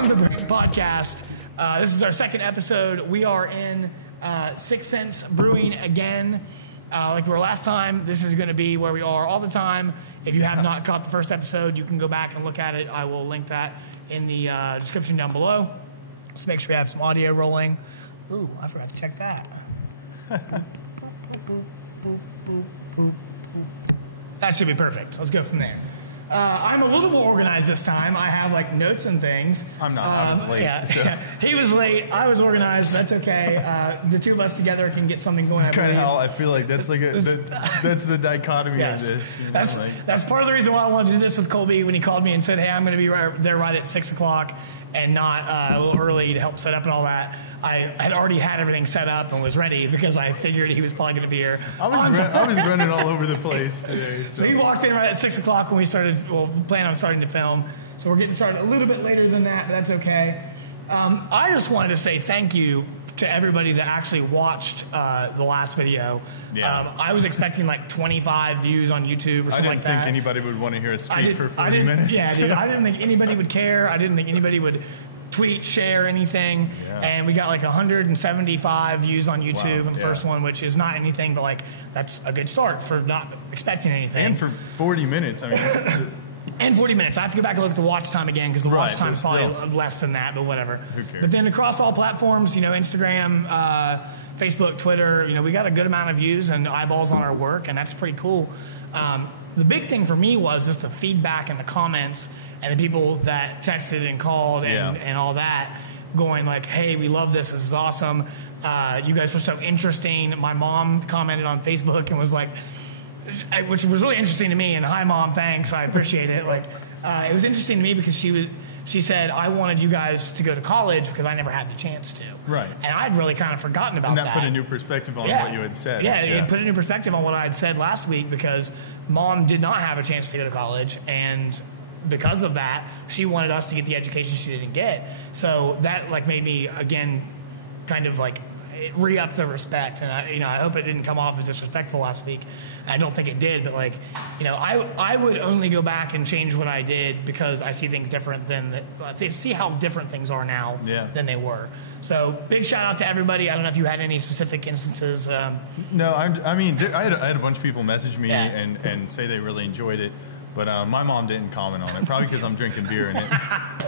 on the Brink podcast. This is our second episode. We are in 6 Cents Brewing again. Like we were last time, this is going to be where we are all the time. If you have not caught the first episode, you can go back and look at it. I will link that in the description down below. Just make sure we have some audio rolling. Ooh, I forgot to check that. That should be perfect. Let's go from there. I'm a little more organized this time. I have like notes and things. I'm not. I was late. Yeah, so. He was late. I was organized. That's okay. The two of us together can get something going. That's kind of how I feel like. That's like that's the dichotomy yes. of this. You know, that's part of the reason why I wanted to do this with Colby when he called me and said, "Hey, I'm going to be there right at 6 o'clock and not a little early to help set up and all that." I had already had everything set up and was ready because I figured he was probably going to be here. I was running all over the place today. So he walked in right at 6 o'clock when we started. Well, plan on starting to film. So we're getting started a little bit later than that, but that's okay. I just wanted to say thank you to everybody that actually watched the last video. Yeah. I was expecting like 25 views on YouTube or something like that. I didn't think anybody would want to hear us speak for 40 minutes. Yeah, dude. I didn't think anybody would care. I didn't think anybody would tweet, share anything. Yeah. And we got like 175 views on YouTube on the first one, which is not anything, but like that's a good start for not expecting anything. And for 40 minutes, I mean. And 40 minutes. I have to go back and look at the watch time again because the watch time is probably less than that, but whatever. Who cares? But then across all platforms, Instagram, Facebook, Twitter, we got a good amount of views and eyeballs on our work, and that's pretty cool. The big thing for me was just the feedback and the comments and the people that texted and called and all that, going like, hey, we love this. This is awesome. You guys were so interesting. My mom commented on Facebook and was like, which was really interesting to me. And hi, Mom, thanks. I appreciate it. Like, it was interesting to me because she said, I wanted you guys to go to college because I never had the chance to. Right. And I'd really kind of forgotten about that. And that put a new perspective on what you had said. Yeah, it put a new perspective on what I had said last week because Mom did not have a chance to go to college. And because of that, she wanted us to get the education she didn't get. So that like made me, again, kind of like re-up the respect. And I hope it didn't come off as disrespectful last week. I don't think it did, but like, I would only go back and change what I did because I see things different see how different things are now than they were. So big shout out to everybody. I don't know if you had any specific instances. No, I mean, I had a bunch of people message me and say they really enjoyed it. But my mom didn't comment on it, probably because I'm drinking beer in it.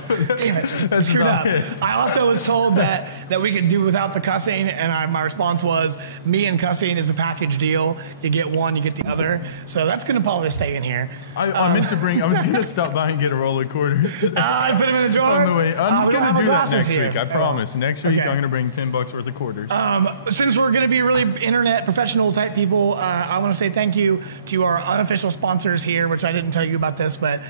Damn it. That's about it. I also was told that we could do without the cussing, and my response was, me and cussing is a package deal. You get one, you get the other. So that's going to probably stay in here. I meant to I was going to stop by and get a roll of quarters. I put them in the jar? On the way. I'm going to do that next here. week. I promise. Next week, I'm going to bring $10 worth of quarters. Since we're going to be really internet professional type people, I want to say thank you to our unofficial sponsors here, which I didn't tell you about this, but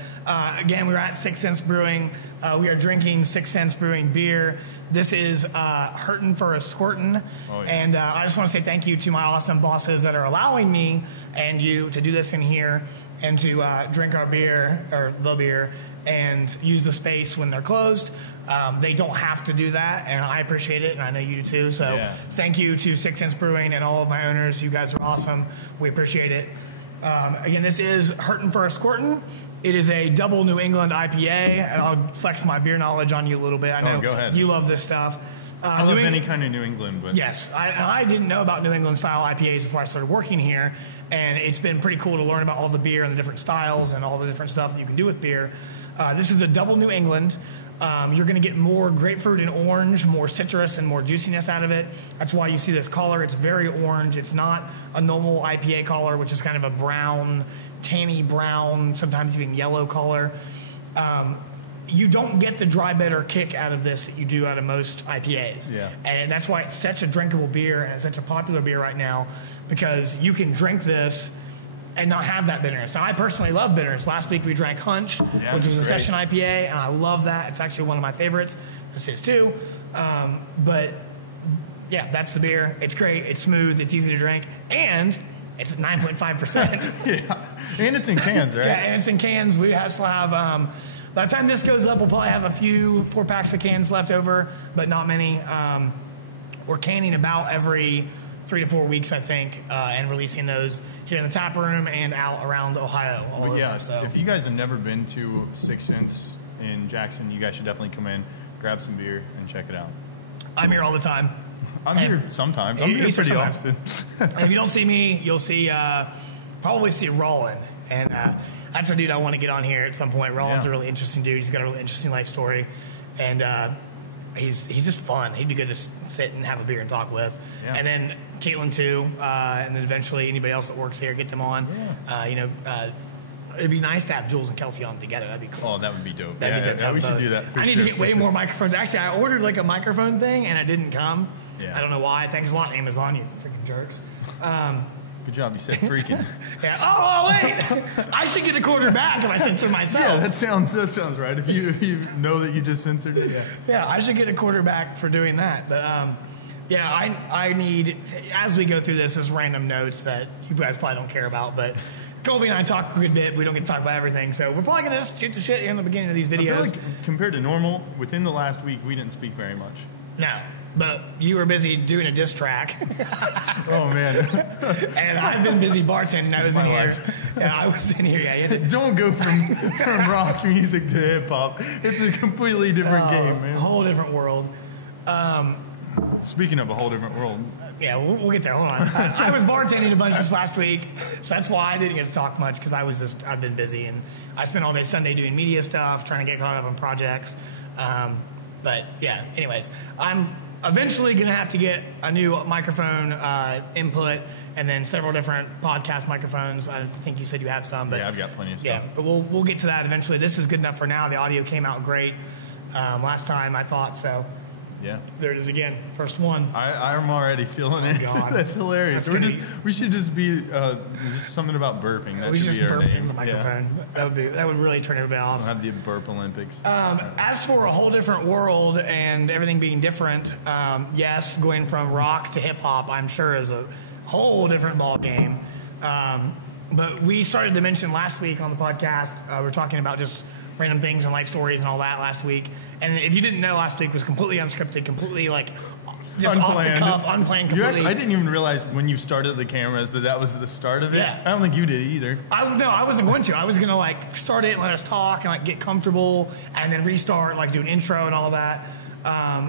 again, we're at 6 Cents Brewing. We are drinking 6 Cents Brewing beer. This is Hurtin' for a Squirtin'. And I just want to say thank you to my awesome bosses that are allowing me and you to do this in here and to drink our beer, or the beer, and use the space when they're closed. They don't have to do that, and I appreciate it, and I know you do too. So thank you to 6 Cents Brewing and all of my owners. You guys are awesome. We appreciate it. Again, this is Hurtin' for a Squirtin'. It is a double New England IPA, and I'll flex my beer knowledge on you a little bit. I know go ahead. You love this stuff. I love any kind of New England. But yes, I didn't know about New England style IPAs before I started working here, and it's been pretty cool to learn about all the beer and the different styles and all the different stuff that you can do with beer. This is a double New England. You're going to get more grapefruit and orange, more citrus and more juiciness out of it. That's why you see this color. It's very orange. It's not a normal IPA color, which is kind of a brown, tanny brown, sometimes even yellow color. You don't get the dry bitter kick out of this that you do out of most IPAs. Yeah. And that's why it's such a drinkable beer and it's such a popular beer right now, because you can drink this and not have that bitterness. Now, I personally love bitterness. Last week we drank Hunch, which was a session IPA, and I love that. It's actually one of my favorites. This is too. But yeah, that's the beer. It's great. It's smooth. It's easy to drink. And it's 9.5%. Yeah. And it's in cans, right? Yeah, and it's in cans. We still have, by the time this goes up, we'll probably have a few 4-packs of cans left over, but not many. We're canning about every 3 to 4 weeks, I think, and releasing those here in the tap room and out around Ohio. All over, so. If you guys have never been to 6 Cents in Jackson, you guys should definitely come in. grab some beer, and check it out. I'm here all the time. I'm here sometimes. I'm here pretty often. If you don't see me, you'll see probably see Roland, and that's a dude I want to get on here at some point. Roland's a really interesting dude. He's got a really interesting life story, and he's just fun. He'd be good to sit and have a beer and talk with. Yeah. And then Caitlin too, and then eventually anybody else that works here, get them on. Yeah. It'd be nice to have Jules and Kelsey on together. That'd be cool. Oh, that would be dope. That'd be dope. Yeah, we should do that. I need to get way more microphones. Actually, I ordered like a microphone thing, and it didn't come. Yeah. I don't know why. Thanks a lot, Amazon, you freaking jerks. Good job. You said freaking. Yeah. Oh, wait. I should get a quarter back if I censor myself. Yeah, that sounds right. If you know that you just censored it. Yeah, I should get a quarter back for doing that. But I need, as we go through this, as random notes that you guys probably don't care about, but Colby and I talk a good bit. We don't get to talk about everything, so we're probably going to just shoot the shit in the beginning of these videos. I feel like compared to normal, within the last week, we didn't speak very much. No, but you were busy doing a diss track. Oh, man. And I've been busy bartending. I was in here. Yeah, I was in here. Yeah, don't go from rock music to hip-hop. It's a completely different game, man. A whole different world. Speaking of a whole different world. Yeah, we'll get there. Hold on. I was bartending a bunch this last week, so that's why I didn't get to talk much, because I've been busy, and I spent all day Sunday doing media stuff, trying to get caught up on projects. But yeah, anyways, I'm eventually going to have to get a new microphone input, and then several different podcast microphones. I think you said you have some. But yeah, I've got plenty of stuff. Yeah, but we'll get to that eventually. This is good enough for now. The audio came out great last time, I thought, so. Yeah. There it is again. First one. I'm already feeling it. God. That's hilarious. We should just be just something about burping. That should be our name. In the microphone. Yeah. That would really turn everybody off. We'll have the burp Olympics. As for a whole different world and everything being different, yes, going from rock to hip hop, I'm sure is a whole different ball game. But we started to mention last week on the podcast, we're talking about just random things and life stories and all that last week. And if you didn't know, last week was completely unscripted, completely just unplanned. Off the cuff, unplanned completely. I didn't even realize when you started the cameras that was the start of it. Yeah. I don't think you did either. I wasn't going to. I was going to start it and let us talk and get comfortable and then restart, do an intro and all of that.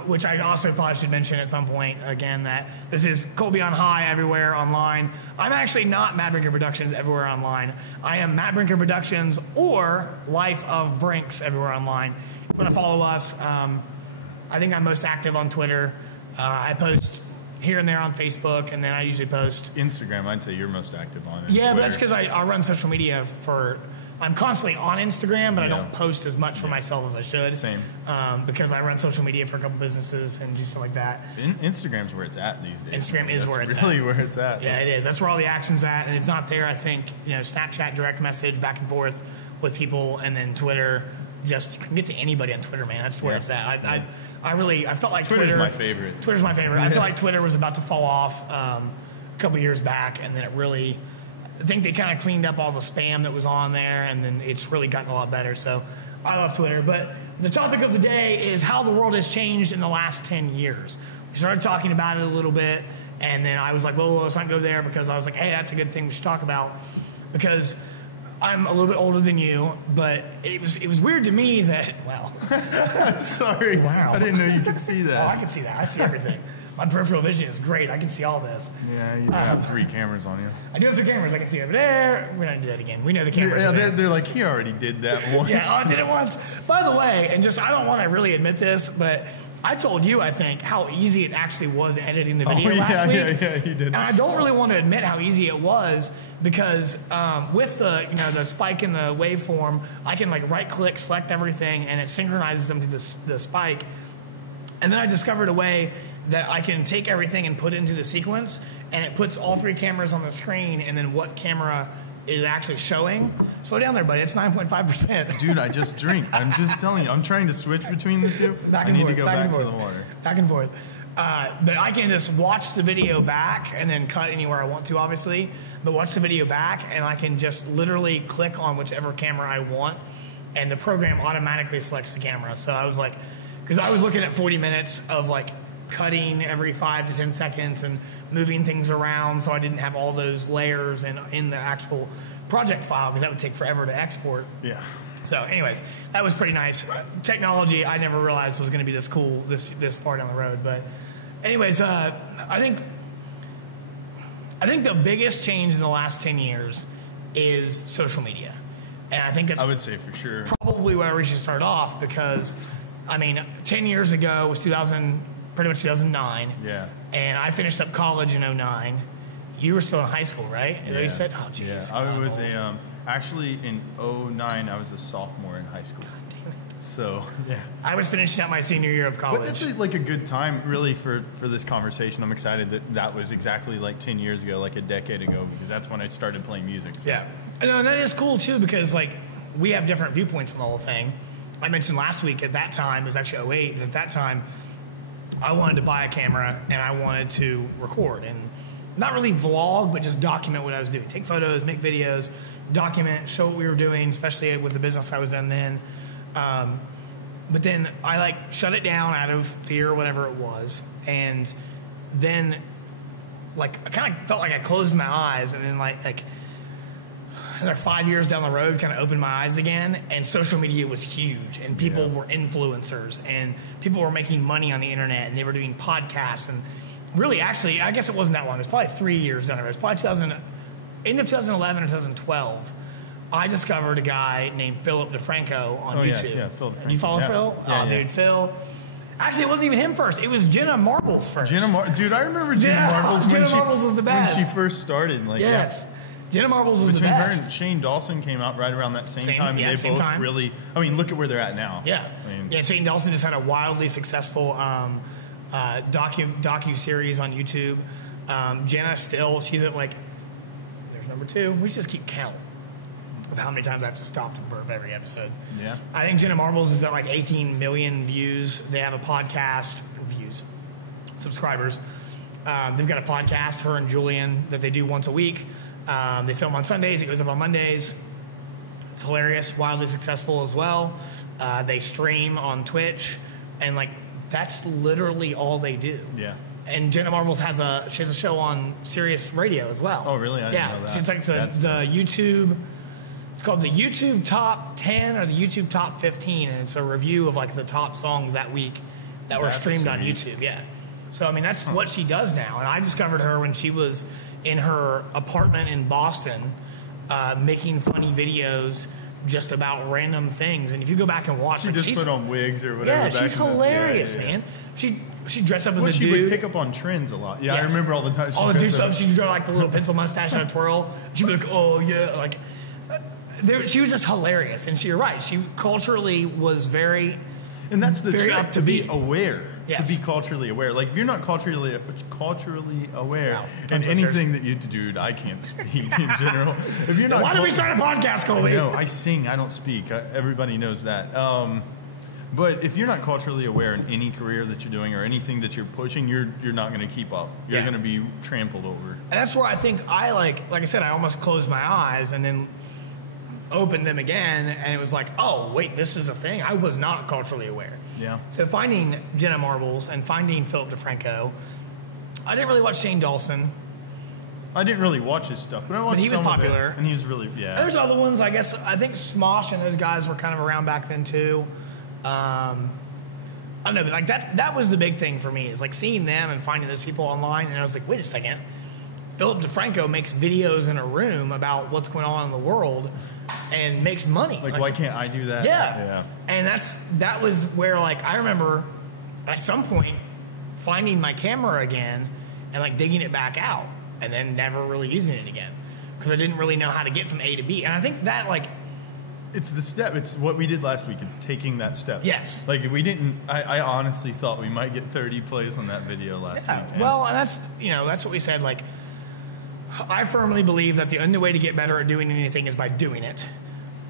Which I also probably should mention at some point again that this is Colby on High everywhere online. I'm actually not Matt Brinker Productions everywhere online. I am Matt Brinker Productions or Life of Brinks everywhere online. If you want to follow us, I think I'm most active on Twitter. I post here and there on Facebook, and then I usually post Instagram. I'd say you're most active on it. Yeah, Twitter. but that's because I run social media I'm constantly on Instagram, but I don't post as much for myself as I should. Same. Because I run social media for a couple businesses and do stuff like that. Instagram's where it's at these days. Instagram is where it's really where it's at. Yeah, it is. That's where all the action's at. And if it's not there, I think, Snapchat, direct message, back and forth with people, and then Twitter. You can get to anybody on Twitter, man. That's where it's at. I felt like Twitter's my favorite. Twitter's my favorite. I feel like Twitter was about to fall off a couple years back, and then it really... I think they kind of cleaned up all the spam that was on there, and then it's really gotten a lot better. So I love Twitter. But the topic of the day is how the world has changed in the last 10 years. We started talking about it a little bit, and then I was like, well, let's not go there, because I was like, hey, that's a good thing we should talk about, because I'm a little bit older than you, but it was weird to me that, Sorry. Wow. I didn't know you could see that. Oh, I can see that. I see everything. My peripheral vision is great. I can see all this. Yeah, you have 3 cameras on you. I do have 3 cameras. I can see over there. We're not going to do that again. We know the cameras are there. They're like, he already did that once. Yeah, I did it once. By the way, and I don't want to really admit this, but I told you, I think, how easy it actually was editing the video last week. Yeah, you did. And I don't really want to admit how easy it was, because with the spike in the waveform, I can right-click, select everything, and it synchronizes them to the spike. And then I discovered a way that I can take everything and put it into the sequence, and it puts all 3 cameras on the screen, and then what camera is actually showing. Slow down there, buddy. It's 9.5%. Dude, I just drink. I'm just telling you. I'm trying to switch between the two. I need to go back to the water. Back and forth. But I can just watch the video back and then cut anywhere I want to, obviously. But watch the video back, and I can just literally click on whichever camera I want, and the program automatically selects the camera. So I was like, because I was looking at 40 minutes of cutting every 5 to 10 seconds and moving things around, so I didn't have all those layers in the actual project file, because that would take forever to export. Yeah. So, anyways, that was pretty nice. Technology, I never realized was going to be this cool this far down the road. But, anyways, I think the biggest change in the last 10 years is social media, and I think I would say for sure probably where we should start off because, I mean, 10 years ago was pretty much 2009. Yeah. And I finished up college in 2009. You were still in high school, right? Yeah. You said, oh, jeez. Yeah, I was actually in 2009, I was a sophomore in high school. God damn it. So, yeah. I was finishing up my senior year of college. But that's like a good time, really, for this conversation. I'm excited that was exactly like 10 years ago, like a decade ago, because that's when I started playing music. So. Yeah. And that is cool, too, because, like, we have different viewpoints on the whole thing. I mentioned last week at that time, it was actually 2008, but at that time, I wanted to buy a camera and I wanted to record and not really vlog, but just document what I was doing. Take photos, make videos, document, show what we were doing, especially with the business I was in then. But then I shut it down out of fear or whatever it was. And then I kind of felt like I closed my eyes and then another 5 years down the road kind of opened my eyes again, and social media was huge, and people were influencers, and people were making money on the internet, and they were doing podcasts, and really, actually, I guess it wasn't that long. It was probably 3 years down the road. It was probably end of 2011 or 2012. I discovered a guy named Philip DeFranco on YouTube. Yeah, Phil DeFranco. Do you follow Phil? Yeah, dude, Phil. Actually, it wasn't even him first. It was Jenna Marbles first. Dude, I remember Jenna Marbles. Jenna Marbles was the best. When she first started. Yes. Jenna Marbles was the Between best. her and Shane Dawson came out right around that same time. And they both really, I mean, look at where they're at now. Yeah. Shane Dawson just had a wildly successful docu-series on YouTube. Jenna still, she's at there's number 2. We should just keep count of how many times I have to stop to burp every episode. Yeah. I think Jenna Marbles is at 18 million views. They have a podcast, subscribers. They've got a podcast, her and Julian, that they do once a week. They film on Sundays. It goes up on Mondays. It's hilarious, wildly successful as well. They stream on Twitch, and that's literally all they do. Yeah. And Jenna Marbles she has a show on Sirius Radio as well. Oh, really? I didn't know that. She's the YouTube. It's called the YouTube Top 10 or the YouTube Top 15, and it's a review of the top songs that week that were streamed on YouTube. Yeah. So I mean that's what she does now, and I discovered her when she was in her apartment in Boston, making funny videos just about random things. And if you go back and watch, she just put on wigs or whatever. Yeah, she's hilarious, man. She dressed up as a dude. She would pick up on trends a lot. Yeah, yes. I remember all the time. All the dude stuff. She'd draw the little pencil mustache and a twirl. She'd be like, oh yeah, she was just hilarious. And you're right. She culturally was very, and that's the very trick, up to be aware. Yes. To be culturally aware. If you're not culturally aware, wow, and anything that you do, dude, I can't speak in general. If you're not, why did we start a podcast, Colby? No, I sing. I don't speak. Everybody knows that. But if you're not culturally aware in any career that you're doing or anything that you're pushing, you're not going to keep up. You're going to be trampled over. And that's where I think like I said, I almost closed my eyes and then opened them again, and it was oh wait, this is a thing. I was not culturally aware. Yeah. So finding Jenna Marbles and finding Philip DeFranco, I didn't really watch Shane Dawson. I didn't really watch his stuff, but I watched he was some popular, of it, and he was really There's other ones, I guess. I think Smosh and those guys were kind of around back then too. I don't know, but that was the big thing for me is seeing them and finding those people online, and I was wait a second, Philip DeFranco makes videos in a room about what's going on in the world and makes money. Why can't I do that? Yeah. And that was where I remember at some point finding my camera again and digging it back out and then never really using it again because I didn't really know how to get from A to B. And I think that it's the step. It's what we did last week. It's taking that step. Yes. We didn't. I honestly thought we might get 30 plays on that video last week. Well, and that's what we said. I firmly believe that the only way to get better at doing anything is by doing it.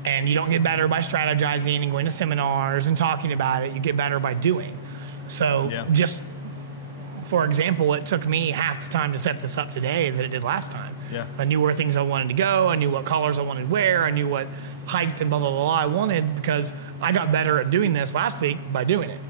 And you don't get better by strategizing and going to seminars and talking about it. You get better by doing. So just for example, it took me half the time to set this up today that it did last time. Yeah. I knew where things I wanted to go. I knew what colors I wanted to wear. I knew what height and blah, blah, blah, blah I wanted because I got better at doing this last week by doing it.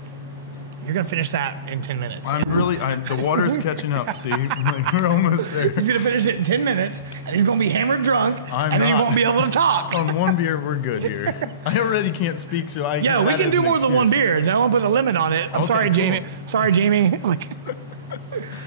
You're going to finish that in 10 minutes. The water's catching up, see? Like, we're almost there. He's going to finish it in 10 minutes, and he's going to be hammered drunk, then he won't be able to talk. On one beer, we're good here. I already can't speak, so I... Yeah, we can do more than one beer. Don't put a limit on it. I'm sorry, cool. Jamie. Sorry, Jamie. Like,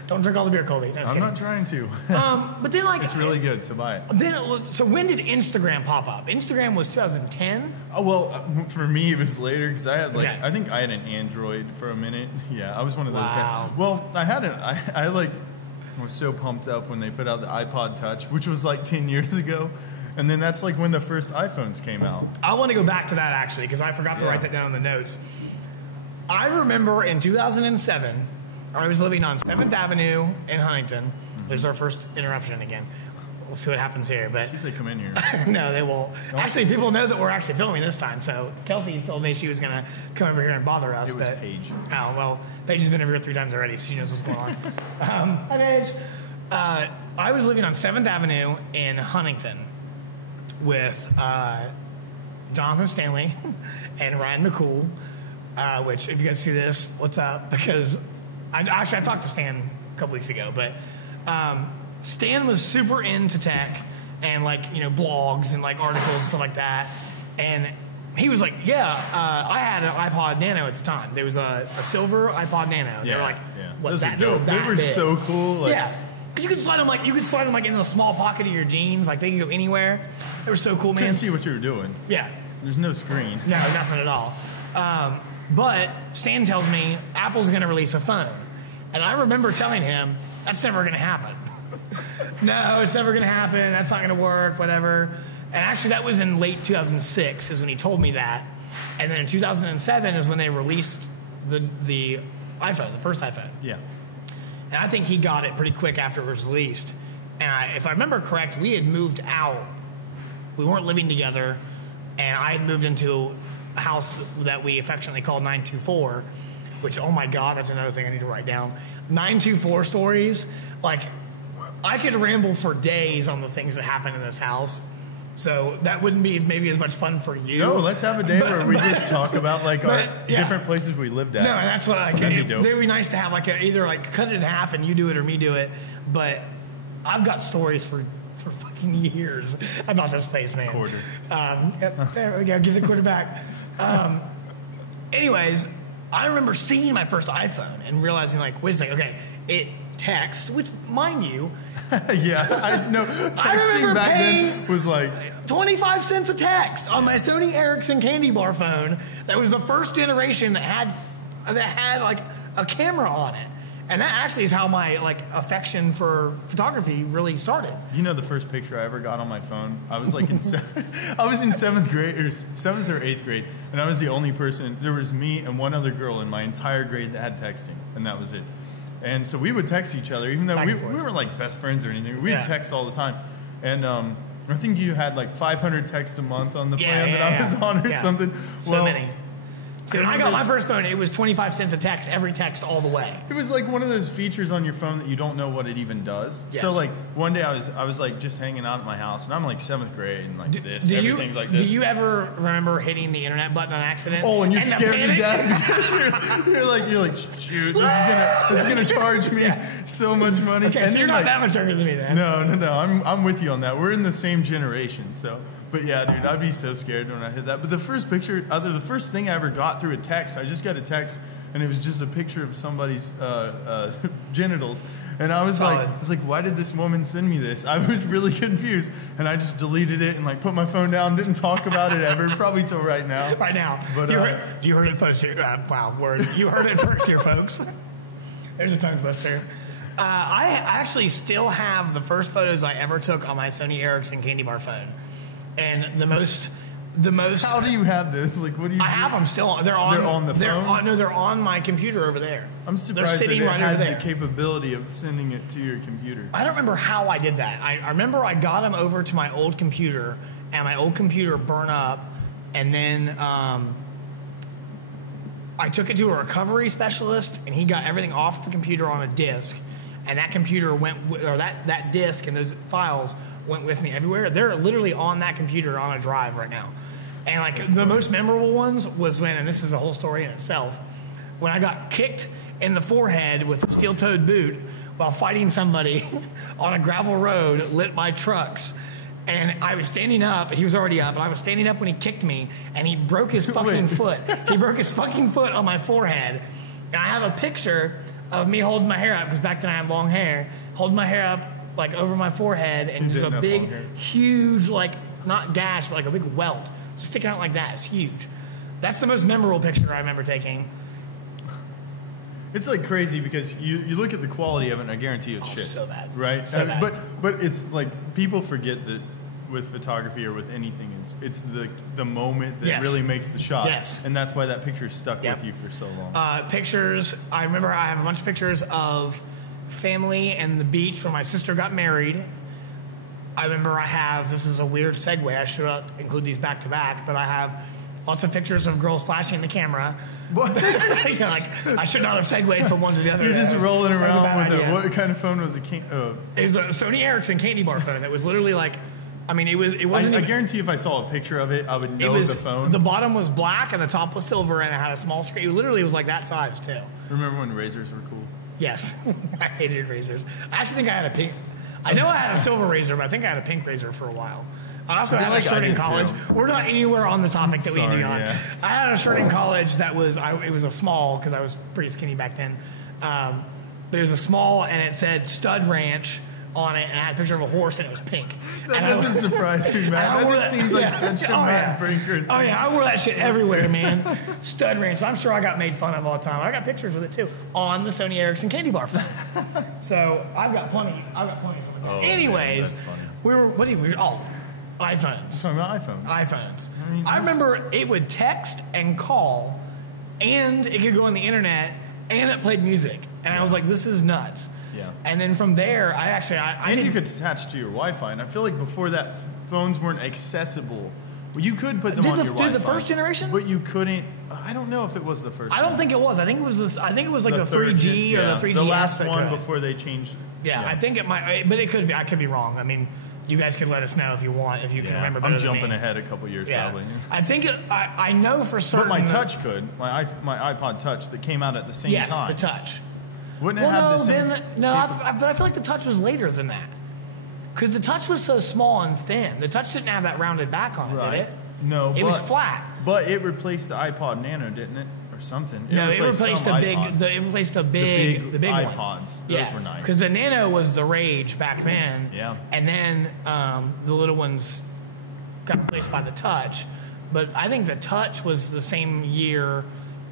don't drink all the beer, Colby. No, I'm not trying to. But then, like... It's really good, so buy it. So when did Instagram pop up? Instagram was 2010? Oh, well, for me, it was later, because I had, I think I had an Android for a minute. Yeah, I was one of those guys. Well, I was so pumped up when they put out the iPod Touch, which was like 10 years ago. And then that's like when the first iPhones came out. I want to go back to that, actually, because I forgot to write that down in the notes. I remember in 2007... I was living on 7th Avenue in Huntington. There's our first interruption again. We'll see what happens here. But see if they come in here. No, they won't. Actually, people know that we're actually filming this time. So Kelsey told me she was going to come over here and bother us. It was Paige. Oh, well, Paige has been over here 3 times already, so she knows what's going on. Hi, Paige. I was living on 7th Avenue in Huntington with Jonathan Stanley and Ryan McCool, which, if you guys see this, what's up? Because... I talked to Stan a couple weeks ago, but Stan was super into tech and blogs and articles and stuff like that. And he was like, I had an iPod Nano at the time. There was a silver iPod Nano. They were like, what's that? They were so cool. Because you could slide them in the small pocket of your jeans. Like they could go anywhere. They were so cool, man. Couldn't see what you were doing. Yeah. There's no screen. No, nothing at all. But Stan tells me Apple's going to release a phone. And I remember telling him, that's never going to happen. No, it's never going to happen. That's not going to work, whatever. And actually, that was in late 2006 is when he told me that. And then in 2007 is when they released the iPhone, the first iPhone. Yeah. And I think he got it pretty quick after it was released. And if I remember correct, we had moved out. We weren't living together. And I had moved into a house that we affectionately called 924, which, oh my God, that's another thing I need to write down. 924 stories. Like, I could ramble for days on the things that happen in this house. So that wouldn't be maybe as much fun for you. No, let's have a day where we just talk about our different places we lived at. No, and that's what it would be nice to have either cut it in half and you do it or me do it. But I've got stories for fucking years about this place, man. Quarter. There we go. Give the quarter back. Anyways, I remember seeing my first iPhone and realizing, wait a second, okay, it texts, which, mind you... I know. Texting back then was 25 cents a text on my Sony Ericsson candy bar phone. That was the first generation that had a camera on it. And that actually is how my affection for photography really started. You know, the first picture I ever got on my phone, I was in I was in 7th grade or 7th or 8th grade, and I was the only person. There was me and one other girl in my entire grade that had texting, and that was it. And so we would text each other, even though we weren't best friends or anything. We'd text all the time. And I think you had 500 texts a month on the plan that I was on or something. So many. So when I got my first phone, it was 25 cents a text, every text all the way. It was one of those features on your phone that you don't know what it even does. Yes. So one day I was just hanging out at my house, and I'm 7th grade, and everything's like this. Do you ever remember hitting the internet button on accident? Oh, and you're scared to death. you're like, shoot, this is gonna charge me so much money. Okay, and so you're not that much younger than me then. No. I'm with you on that. We're in the same generation, so. But yeah, dude, I'd be so scared when I hit that. But the first thing I ever got through a text, I just got a text, and it was just a picture of somebody's genitals. And I was like, why did this woman send me this? I was really confused, and I just deleted it and put my phone down, didn't talk about it ever, probably till right now. Right now, but you heard it first here. Wow, words! You heard it first here, folks. There's a tongue twister. I actually still have the first photos I ever took on my Sony Ericsson candy bar phone. And the most. How do you have this? What do you? I have them still. They're on the phone. They're on my computer over there. I'm surprised that it had the capability of sending it to your computer. I don't remember how I did that. I remember I got them over to my old computer, and my old computer burned up, and then I took it to a recovery specialist, and he got everything off the computer on a disk, and that computer that disk and those files went with me everywhere. They're literally on that computer on a drive right now. And the most memorable ones was when, and this is a whole story in itself, when I got kicked in the forehead with a steel-toed boot while fighting somebody on a gravel road lit by trucks. And I was standing up. He was already up, and I was standing up when he kicked me, and he broke his fucking foot. He broke his fucking foot on my forehead. And I have a picture of me holding my hair up, because back then I had long hair, holding my hair up like over my forehead, and just a big, huge, like, not gash, but like a big welt just sticking out like that. It's huge. That's the most memorable picture I remember taking. It's like crazy because you look at the quality of it, and I guarantee it's shit. So bad. Right? So bad. But it's like people forget that with photography or with anything, it's the moment that really makes the shot. Yes. And that's why that picture stuck with you for so long. Pictures, I remember I have a bunch of pictures of family and the beach when my sister got married. I remember I have, this is a weird segue, I should include these back to back, but I have lots of pictures of girls flashing the camera. What? Yeah, like, I should not have segued from one to the other. You're just rolling around with idea. What kind of phone was it? It was a Sony Ericsson candy bar phone that was literally like, I mean, it wasn't. I guarantee if I saw a picture of it, I would know the phone. The bottom was black and the top was silver, and it had a small screen. It literally was like that size too. Remember when razors were cool? Yes, I hated razors. I actually think I had a pink. I know I had a silver razor, but I think I had a pink razor for a while. I also had a shirt in college. We're not anywhere on the topic that we need to be on. Yeah. I had a shirt in college that was it was a small because I was pretty skinny back then. But it was a small, and it said Stud Ranch on it, and I had a picture of a horse, and it was pink. That doesn't surprise me, man. That just seems like such a Matt Brinker thing. Oh, yeah, I wore that shit everywhere, man. Stud Ranch. I'm sure I got made fun of all the time. I got pictures with it, too, on the Sony Ericsson candy bar phone. So I've got plenty of something. Anyways, man, iPhones. iPhones. I remember it would text and call, and it could go on the internet, and it played music. And I was like, this is nuts. Yeah. And then from there, and you could attach to your Wi-Fi. And I feel like before that, phones weren't accessible. Well, you could put them on your Wi-Fi. Did the first generation? But you couldn't. I don't know if it was the first. I don't think it was. I think it was like the 3G or the 3GS. The last one before they changed. Yeah, I think it might. But it could be. I could be wrong. I mean, you guys can let us know if you want. If you can remember better I'm jumping than me. ahead a couple years probably. I think I know for certain. But my Touch could. My iPod Touch that came out at the same time. Yes, the Touch. Wouldn't it have the same? But I feel like the Touch was later than that. Because the Touch was so small and thin. The Touch didn't have that rounded back on it, did it? No. It was flat. But it replaced the iPod Nano, didn't it? Or something. It replaced the big iPods. Those were nice. Because the Nano was the rage back then. Yeah. And then the little ones got replaced by the Touch. But I think the Touch was the same year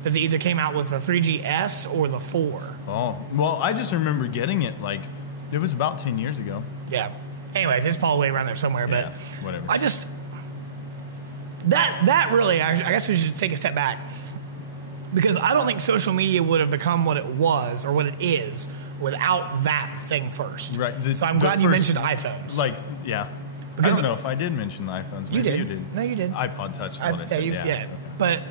that they either came out with the 3GS or the 4. Oh, well, I just remember getting it, like, it was about 10 years ago. Yeah. Anyways, it's probably around there somewhere, but whatever. I just, that really, I guess we should take a step back, because I don't think social media would have become what it was or what it is without that thing first. Right. So I'm glad you mentioned iPhones. Like, yeah. Because I don't know if I did mention the iPhones. Maybe you did. No, you did. iPod Touch is what I said. Yeah. But,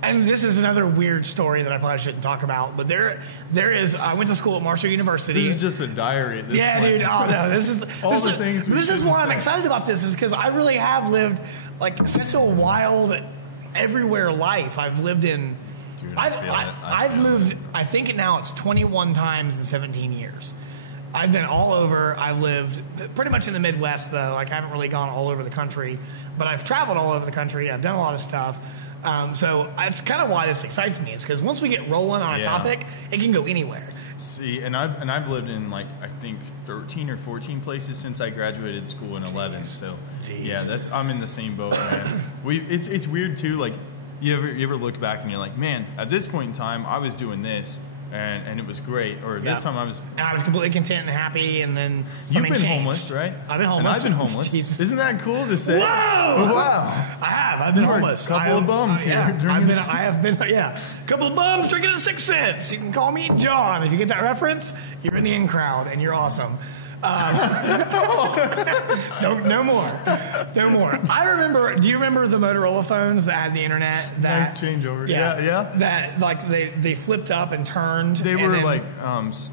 and this is another weird story that I probably shouldn't talk about, but there is, I went to school at Marshall University. This is just a diary at this point. Dude. Oh, no. This is This is why I'm excited about this, is because I really have lived, like, such a wild, everywhere life. I've lived in, Dude, I've moved, I think now it's 21 times in 17 years. I've been all over. I've lived pretty much in the Midwest, though. Like, I haven't really gone all over the country, but I've traveled all over the country. I've done a lot of stuff. So that's kind of why this excites me. Is because once we get rolling on a topic, it can go anywhere. See, and I've lived in, like, I think 13 or 14 places since I graduated school in 11. So yeah, I'm in the same boat, man. It's weird too. Like, you ever look back and you're like, man, at this point in time, I was doing this. And it was great. Or this time I was completely content and happy, and then you've been changed. Homeless, right? I've been homeless. And I've been homeless. Jesus. Isn't that cool to say? Whoa! Wow! I have. I've been homeless. A couple of bums here. I have been. Yeah, a couple of bums drinking at 6 cents. You can call me John if you get that reference. You're in the in crowd, and you're awesome. No more. I remember. Do you remember the Motorola phones that had the internet? Nice changeover. Yeah. That, like, they flipped up and turned. They were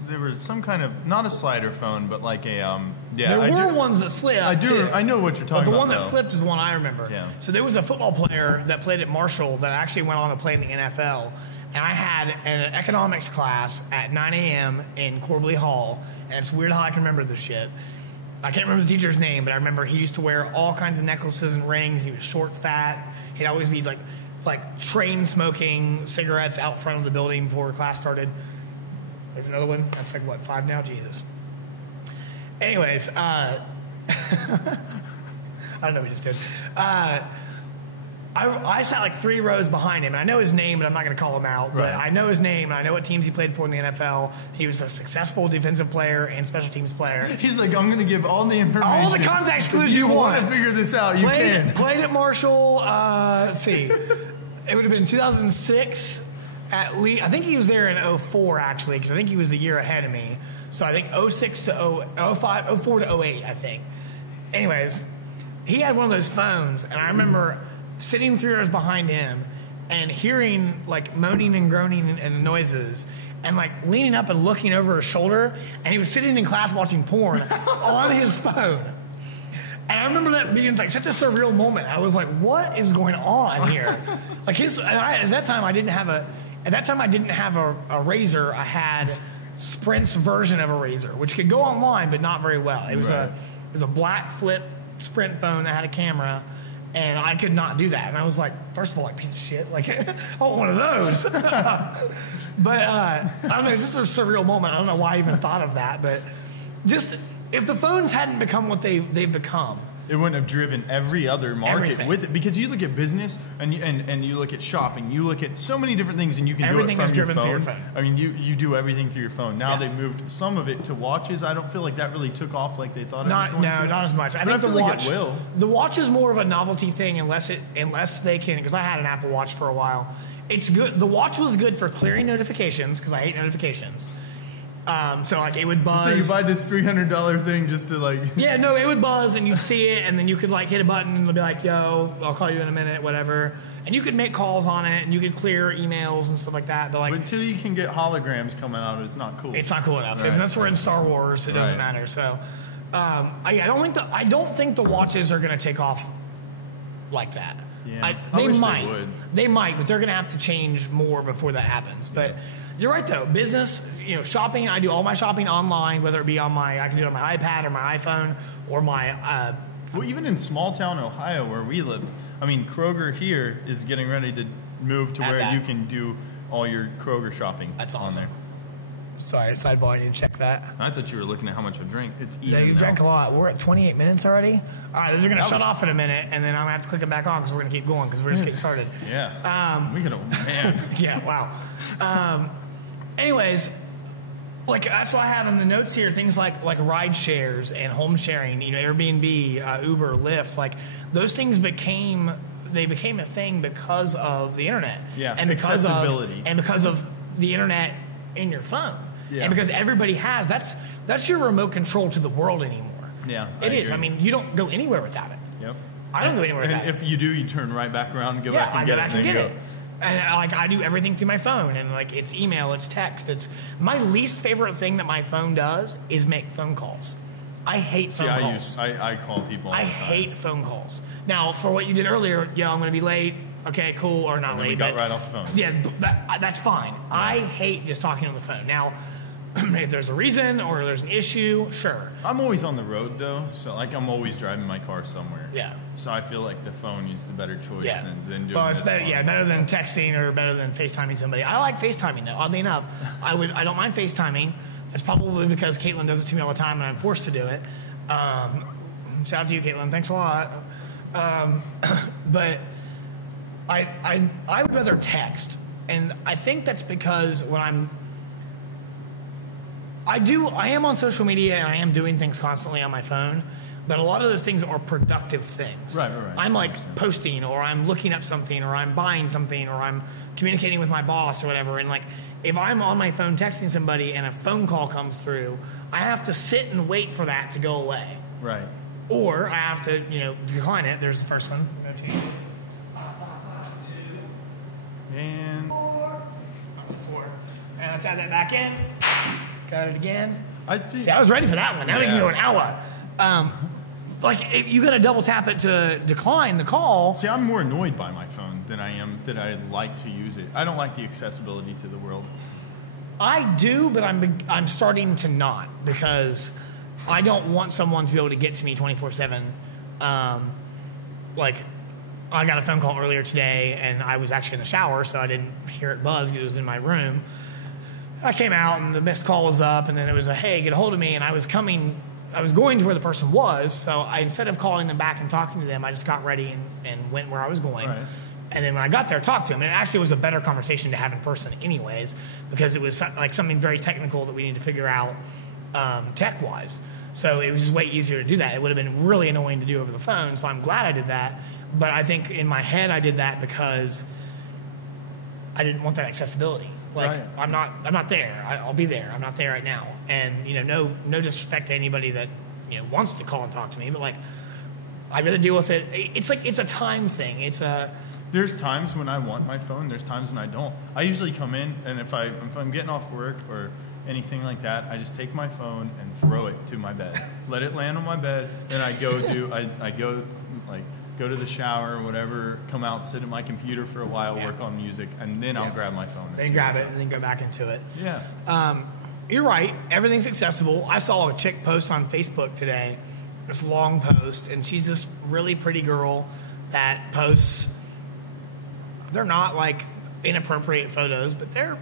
they were some kind of, not a slider phone, but like a There were ones that slid. I know what you're talking about. But the one that flipped is the one I remember. Yeah. So there was a football player that played at Marshall that actually went on to play in the NFL. and I had an economics class at 9 a.m. in Colby Hall, and it's weird how I can remember this shit. I can't remember the teacher's name, but I remember he used to wear all kinds of necklaces and rings. He was short, fat. He'd always be like train smoking cigarettes out front of the building before class started. There's another one. That's like, what, 5 now? Jesus. Anyways, I don't know what we just did. I sat like 3 rows behind him, and I know his name, but I'm not going to call him out. But I know his name, and I know what teams he played for in the NFL. He was a successful defensive player and special teams player. He's like, I'm going to give all the information. All the context clues you want to figure this out, you can. Played at Marshall, let's see. It would have been 2006 at least. I think he was there in 04, actually, because I think he was the year ahead of me. So I think 06 to 05, 04 to 08, I think. Anyways, he had one of those phones, and I remember sitting 3 rows behind him and hearing like moaning and groaning and noises and like leaning up and looking over his shoulder, and he was sitting in class watching porn on his phone. And I remember that being like such a surreal moment. I was like, what is going on here? Like at that time I didn't have a Razor. I had Sprint's version of a Razor, which could go online but not very well. It was a black flip Sprint phone that had a camera. And I could not do that. And I was like, first of all, like, piece of shit. Like, I want one of those. But, I don't know, it's just a surreal moment. I don't know why I even thought of that. But just, if the phones hadn't become what they've become. It wouldn't have driven every other market Everything. with it. Because you look at business, and you look at shopping, you look at so many different things, and you can Everything do it is from your driven phone. through your phone. I mean, you do everything through your phone. Now they've moved some of it to watches. I don't feel like that really took off like they thought it was going to. Not as much. I But think the feel like watch it will. The watch is more of a novelty thing unless they can, because I had an Apple Watch for a while. It's good. The watch was good for clearing notifications, because I hate notifications. So like it would buzz. So you buy this $300 thing just to like. Yeah, no, it would buzz and you'd see it, and then you could like hit a button and it'll be like, "Yo, I'll call you in a minute," whatever. And you could make calls on it, and you could clear emails and stuff like that. But like, until you can get holograms coming out, it's not cool. It's not cool enough. Right. Unless we're in Star Wars, it doesn't matter. So, I don't think the watches are going to take off like that. Yeah, they wish might. they would. They might, but they're going to have to change more before that happens. But you're right, though. Business, shopping. I do all my shopping online, whether it be I can do it on my iPad or my iPhone or my. Well, even in small town Ohio where we live, I mean, Kroger here is getting ready to move to where you can do all your Kroger shopping. That's on awesome. there. Sorry, sidebar. I need to check that. I thought you were looking at how much I drink. It's even. Yeah, you drank a lot. We're at 28 minutes already. All right, they're going to shut off in a minute, and then I'm going to have to click it back on because we're going to keep going because we're just getting started. Yeah. Man. Yeah, wow. Anyways, like that's what I have in the notes here. Things like ride shares and home sharing, Airbnb, Uber, Lyft, like those things became a thing because of the internet. Yeah, and accessibility. because of the internet in your phone. Yeah. And because everybody has, that's your remote control to the world anymore. Yeah, it is. agree. I mean, you don't go anywhere without it. Yep. I don't go anywhere without it. And if you do, you turn right back around and go back and I get go back it. and get it. And I do everything through my phone, and like it's email, it's text. It's my least favorite thing that my phone does is make phone calls. I hate phone calls. I call people all the time. hate phone calls. Now, for what you did earlier, I'm going to be late. Okay, cool, or not And then late. we got right off the phone. Yeah, that's fine. Yeah. I hate just talking on the phone. Now, if there's a reason or there's an issue, sure. I'm always on the road though, so like I'm always driving my car somewhere. Yeah. So I feel like the phone is the better choice than doing. Well, it's better. Yeah, better than texting or better than FaceTiming somebody. I like FaceTiming though. Oddly enough, I don't mind FaceTiming. That's probably because Caitlin does it to me all the time, and I'm forced to do it. Shout out to you, Caitlin. Thanks a lot. But I would rather text, and I think that's because when I am on social media and I am doing things constantly on my phone, but a lot of those things are productive things. Right. I'm like posting, or I'm looking up something, or I'm buying something, or I'm communicating with my boss or whatever. And like, if I'm on my phone texting somebody and a phone call comes through, I have to sit and wait for that to go away. Right. Or I have to, decline it. There's the first one. Go to 2 And 4. And let's add that back in. Got it again. I think See, I was ready for that one. Now we can go an hour. like you got to double tap it to decline the call. See, I'm more annoyed by my phone than I am that I like to use it. I don't like the accessibility to the world. I do, but I'm starting to not, because I don't want someone to be able to get to me 24/7. Like, I got a phone call earlier today, and I was actually in the shower, so I didn't hear it buzz because it was in my room. I came out, and the missed call was up, and then it was hey, get a hold of me, and I was going to where the person was, so instead of calling them back and talking to them, I just got ready and went where I was going. Right. And then when I got there, talked to him, and it actually was a better conversation to have in person anyways, because it was like something very technical that we need to figure out tech-wise. So it was just way easier to do that. It would have been really annoying to do over the phone, so I'm glad I did that. But I think in my head I did that because I didn't want that accessibility. Like, right. I'm not there. I'll be there. I'm not there right now. And, no disrespect to anybody that, wants to call and talk to me, but, like, I'd rather deal with it. It's like, it's a time thing. There's times when I want my phone. There's times when I don't. I usually come in, and if I'm getting off work or anything like that, I just take my phone and throw it to my bed. Let it land on my bed, and I go to the shower or whatever, come out, sit at my computer for a while, work on music, and then I'll grab my phone. Then grab it and then go back into it. Yeah. You're right. Everything's accessible. I saw a chick post on Facebook today, this long post, and she's this really pretty girl that posts. They're not like inappropriate photos, but they're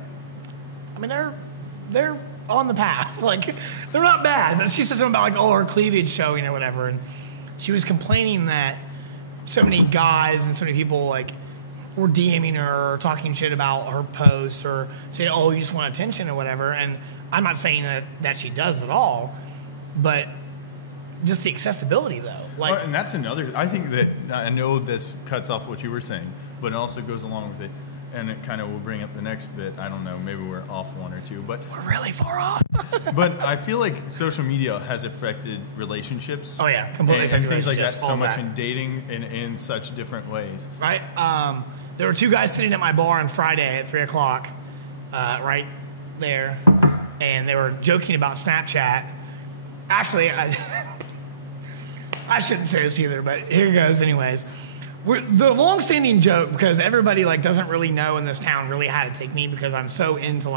on the path. Like, they're not bad. But she said something about her cleavage showing or whatever, and she was complaining that so many guys and so many people were DMing her or talking shit about her posts or saying, "Oh, you just want attention" or whatever. And I'm not saying that she does at all, but just the accessibility though. And that's another. I think that I know this cuts off what you were saying, but it also goes along with it. And it kind of will bring up the next bit. I don't know. Maybe we're off one or two, but we're really far off. But I feel like social media has affected relationships. Oh yeah, completely. And things like that so much in dating in such different ways. Right. There were two guys sitting at my bar on Friday at 3:00, right there, and they were joking about Snapchat. Actually, I shouldn't say this either, but here goes anyways. The long-standing joke, because everybody doesn't really know in this town really how to take me, because I'm so into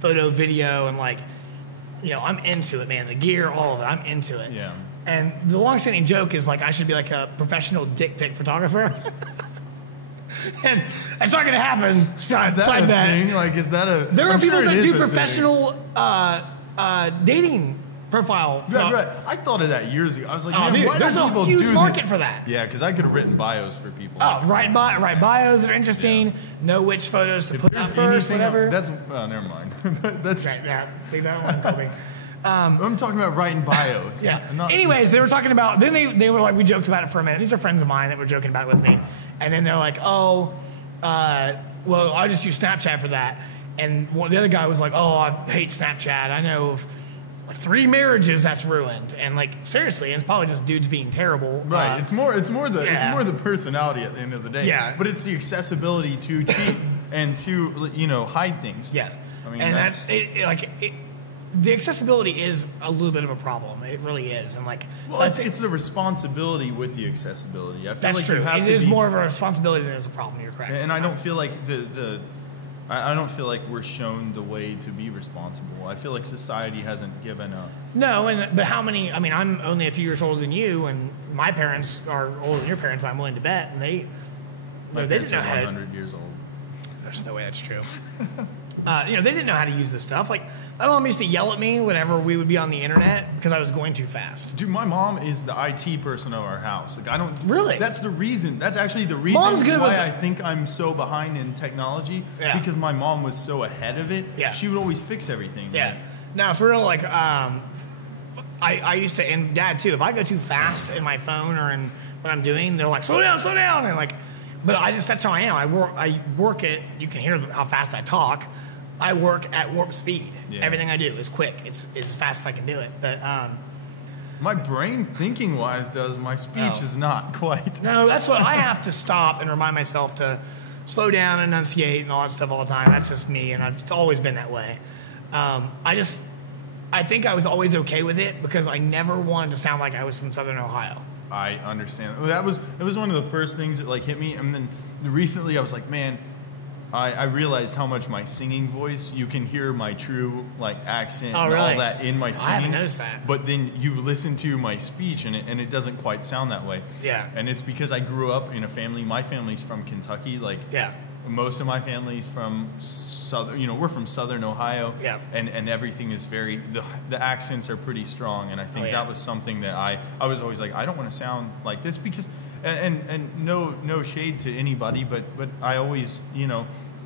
photo, video, and I'm into it, man. The gear, all of it, I'm into it. Yeah. And the long-standing joke is I should be a professional dick pic photographer. And it's not going to happen. Side bet. Thing? Is that a? There are people that do professional dating profile. Right. I thought of that years ago. I was like, there's a huge market for that. Yeah, because I could have written bios for people. Write bios that are interesting. Know which photos to put up first, whatever. Never mind. That's right. Yeah, leave that one, Colby. I'm talking about writing bios. Yeah. Anyways, they were talking about. Then they were we joked about it for a minute. These are friends of mine that were joking about it with me, and then they're like, well, I just use Snapchat for that. And the other guy was like, oh, I hate Snapchat. I know of 3 marriages that's ruined, and seriously, it's probably just dudes being terrible. Right. It's more the personality at the end of the day. Yeah. But it's the accessibility to cheat and to hide things. Yeah. I mean, and the accessibility is a little bit of a problem. It really is, and it's the responsibility with the accessibility. I feel that's true. It is more of a responsibility than it is a problem. You're correct. And I don't feel like I don't feel like we're shown the way to be responsible. I feel like society hasn't given up. No, but how many? I mean, I'm only a few years older than you, and my parents are older than your parents. I'm willing to bet, and they didn't know how to. 100 years old. There's no way that's true. They didn't know how to use this stuff. My mom used to yell at me whenever we would be on the internet because I was going too fast. Dude, my mom is the IT person of our house. I don't really. That's the reason. That's actually the reason why I think I'm so behind in technology. Yeah. Because my mom was so ahead of it. Yeah. She would always fix everything. Yeah. Now, for real, I used to, and Dad too. If I go too fast in my phone or in what I'm doing, they're like, slow down, and but that's how I am. I work at. You can hear how fast I talk. I work at warp speed. Yeah. Everything I do is quick. It's as fast as I can do it. But my brain, thinking wise, does. My speech is not quite. No, that's what I have to stop and remind myself to slow down, enunciate, and all that stuff all the time. That's just me, and it's always been that way. I I think I was always okay with it because I never wanted to sound like I was from Southern Ohio. I understand. That was one of the first things that like hit me, and then recently I was like, man, I realized how much my singing voice, you can hear my true like accent and all that in my singing. I haven't noticed that. But then you listen to my speech and it doesn't quite sound that way. Yeah. And it's because I grew up in a family. My family's from Kentucky. Like most of my family's from Southern. We're from Southern Ohio. Yeah. And everything is very the accents are pretty strong. And I think that was something that I was always like, I don't want to sound like this because. And no shade to anybody, but I always,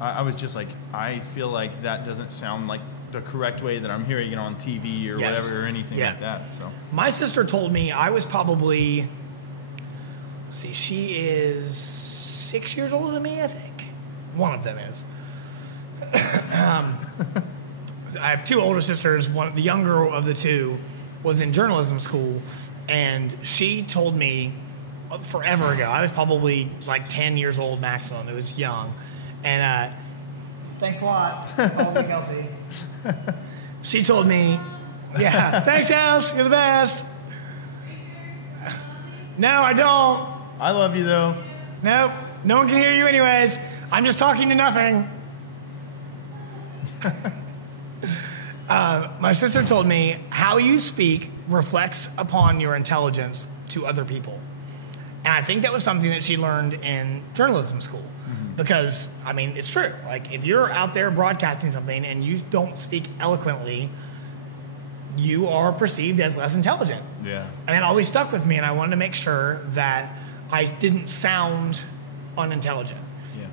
I was just like, I feel like that doesn't sound like the correct way that I'm hearing it on TV or whatever or anything like that. So my sister told me I was probably, she is 6 years older than me, I think. One of them is. I have two older sisters. The younger of the two was in journalism school, and she told me forever ago. I was probably like 10 years old maximum. It was young. And thanks a lot, Colby, Kelsey. She told me, thanks, Kels. You're the best. No, I don't. I love you, though. Nope. No one can hear you anyways. I'm just talking to nothing. My sister told me how you speak reflects upon your intelligence to other people. And I think that was something that she learned in journalism school. Because, it's true. Like, if you're out there broadcasting something and you don't speak eloquently, you are perceived as less intelligent. Yeah. And it always stuck with me, and I wanted to make sure that I didn't sound unintelligent. Yeah.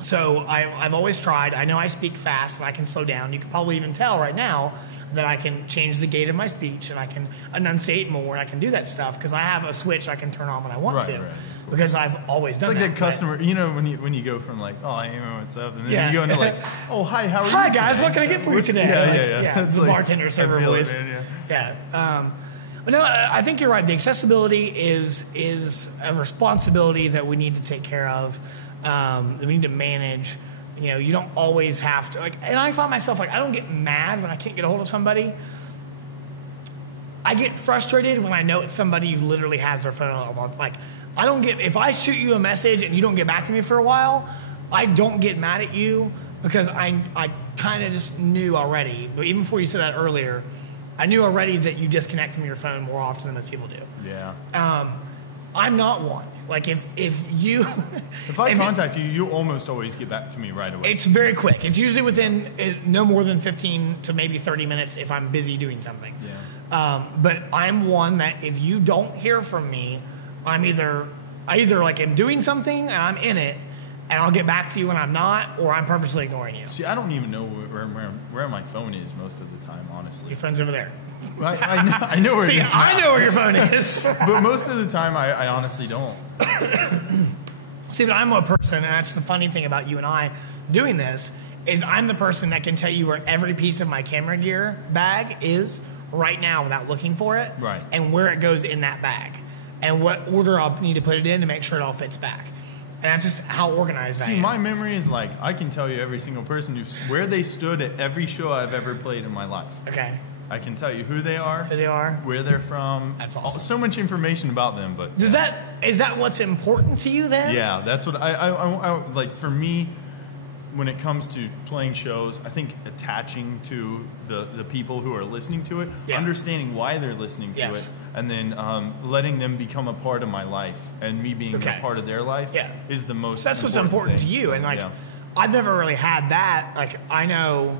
So I've always tried. I know I speak fast, and I can slow down. You can probably even tell right now that I can change the gate of my speech, and I can enunciate more, and I can do that stuff because I have a switch I can turn on when I want to. Right. Because I've always done that. It's like that customer, when you go from like, oh, hey, what's up? And then you go into like, oh, hi, how are you? Hi, guys, what can I get for you today? Yeah. It's the bartender server voice. But no, I think you're right. The accessibility is a responsibility that we need to take care of, that we need to manage. You don't always have to, and I find myself, I don't get mad when I can't get a hold of somebody. I get frustrated when I know it's somebody who literally has their phone on. If I shoot you a message and you don't get back to me for a while, I don't get mad at you because I kind of just knew already, but even before you said that earlier, I knew already that you disconnect from your phone more often than most people do. Yeah. I'm not one. If you... if I contact you, you almost always get back to me right away. It's very quick. It's usually within no more than 15 to maybe 30 minutes if I'm busy doing something. Yeah. But I'm one that if you don't hear from me, I either am doing something and I'm in it, and I'll get back to you when I'm not, or I'm purposely ignoring you. See, I don't even know where my phone is most of the time, honestly. Your phone's over there. I know where it is. I know where your phone is. But most of the time, I honestly don't. See, but I'm a person, and that's the funny thing about you and I doing this, is I'm the person that can tell you where every piece of my camera gear bag is right now without looking for it. Right. And where it goes in that bag. And what order I'll need to put it in to make sure it all fits back. And that's just how organized I am. See, my memory is I can tell you every single person where they stood at every show I've ever played in my life. Okay. I can tell you who they are, where they're from. That's awesome. So much information about them. But is that what's important to you then? Yeah, that's what I like. For me, when it comes to playing shows, I think attaching to the people who are listening to it, understanding why they're listening to it, and then letting them become a part of my life, and me being a part of their life is the most. So that's what's important to you, and I've never really had that. I know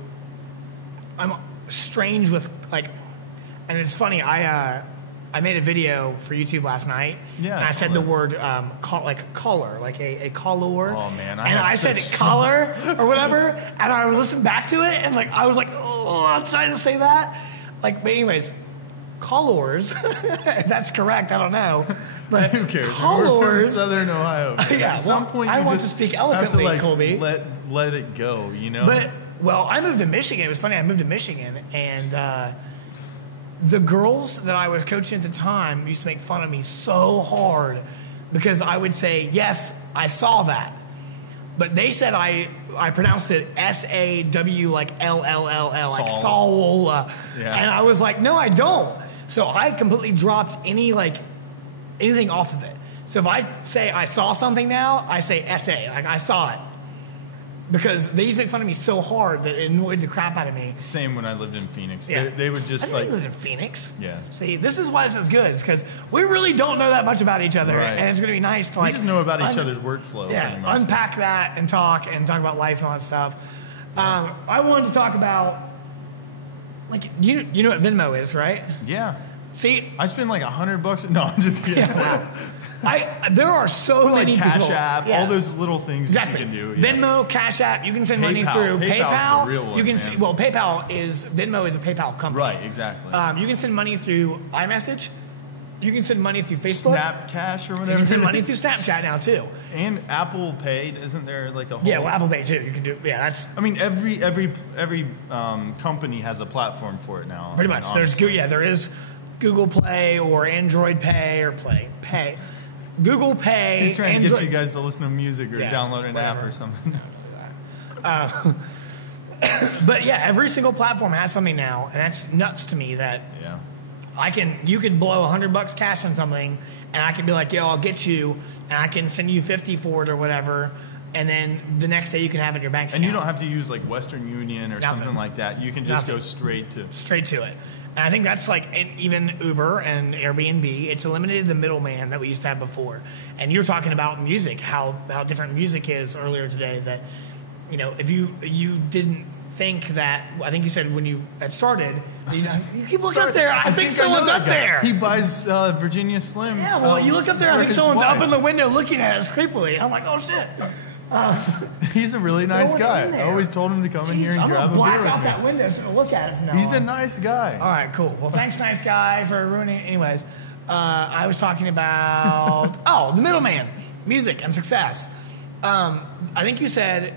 I'm strange with and it's funny. I made a video for YouTube last night, and I said the word collar, a collar. Oh man! I said collar or whatever, and I listened back to it, and I was like, oh, I'm trying to say that. But anyways, collars. If that's correct, I don't know. But who cares? Collars. We're from Southern Ohio. At some point, I want to speak eloquently, have to, Colby. Let it go, But I moved to Michigan. It was funny. I moved to Michigan, and the girls that I was coaching at the time used to make fun of me so hard because I would say, yes, I saw that. but they said I pronounced it S-A-W like L-L-L-L, like Saul. Sawola. Yeah. And I was like, no, I don't. So I completely dropped anything off of it. So if I say I saw something now, I say S-A, like I saw it. Because they used to make fun of me so hard that it annoyed the crap out of me. Same when I lived in Phoenix. Yeah. They would just I didn't live in Phoenix. Yeah. See, this is why this is good. It's because we really don't know that much about each other, Right. and it's going to be nice to We just know about each other's workflow. Yeah, unpack that and talk about life and all that stuff. I wanted to talk about, like, you know what Venmo is, right? Yeah. See, I spend like $100. No, I'm just kidding. yeah. There are so Or like many Cash people. App, Yeah. all those little things Exactly. that you can do. Yeah. Venmo, Cash App, you can send money PayPal. through PayPal's PayPal. the real one, you can man. Venmo is a PayPal company. Right, exactly. You can send money through iMessage. You can send money through Facebook. Snap Cash or whatever. You can send it money is. through Snapchat now too. And Apple Pay, isn't there like a whole... Yeah, well, Apple Pay too. You can do. Yeah, that's I mean, every company has a platform for it now. pretty I mean, much. honestly. There is Google Play or Android Pay or Pay. Google Pay. He's trying Android, to get you guys to listen to music or Yeah, download an app whatever. or something. But yeah, every single platform has something now, and that's nuts to me that Yeah. you could blow $100 cash on something, and I can be like, yo, I'll get you, and I can send you 50 for it or whatever, and then the next day you can have it in your bank account. And you don't have to use like Western Union or Nothing. something like that. You can just Nothing. go straight to it. And I think that's like even Uber and Airbnb. It's eliminated the middleman that we used to have before. And you're talking about music, how different music is earlier today. That if you didn't think that, I think you said when you had started, you keep looking up there. I think someone's up there. He buys Virginia Slim. Yeah, well, you look up there. I think Marcus someone's White. up in the window looking at us creepily. I'm like, oh shit. He's a really nice Going guy. in there. I always told him to come in here and I'm grab gonna a black beer with out me. that window so to look at it from now He's a on. nice guy. All right, cool. Well, thanks, nice guy, for ruining it. Anyways, I was talking about, the middleman, music and success. I think you said,